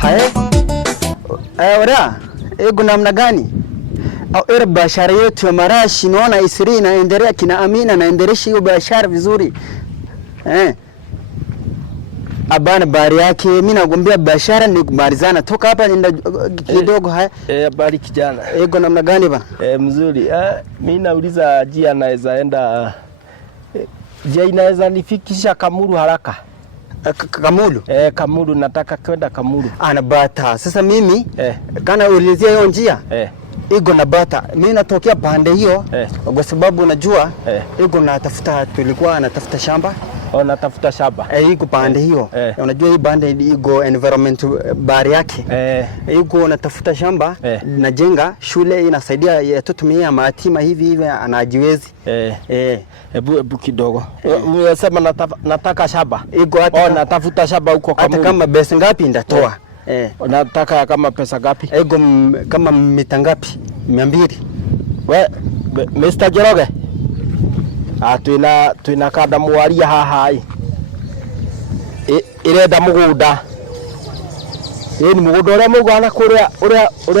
Hai. Ora, ego namna gani? Au era biashara yetu ya marashi naona Isri inaendelea, kina Amina naendelesha hiyo biashara vizuri. Abana bari yake mimi nagombea biashara ni kumalizana. Toka hapa nenda kidogo. Haya. Bari kijana. Ego namna gani ba? Mzuri. Mimi nauliza jia naweza enda jia inaweza nifikisha Kamulu haraka. Kamulu? Kamulu, nataka kwenda Kamulu. Anabata. Sasa mimi kana ulizia hiyo njia? Ego na bata. Mimi natokea pande hiyo kwa sababu unajua ego natafuta, tulikuwa anatafuta shamba. Natafuta shamba. Iko pande hiyo. Unajua hii bande iko environment bari yake. Iko natafuta shamba najenga shule inasaidia watoto mia mayatima hivi anajiwezi. Hebu kidogo. Unasema nataka shamba. Iko hata natafuta shamba huko Kamulu. Hata kama pesa ngapi nitatoa. Nataka kama pesa ngapi? Ego kama mita ngapi? 200. Mr. Joroge. Tuina kada mwaria haha irenda mugunda. Ni mugunda uria mugana kuria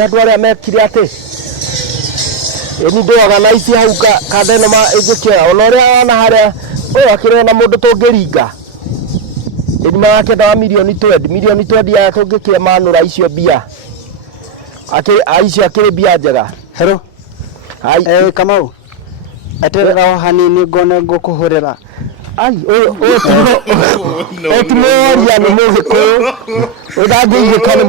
andu aria mekire ati. Ni ndoga na ici hau kada ino ma ingikia ona uria ana haria uyu akirona mundu tungiringa. Ni makenda milioni 20 ya tungikia manura icio bia. Icio akiri bia njega. Hello. Kamau. Atera hanini gona gukuhurira. Ai no. Etimoria ni muhiko. Udagiye kana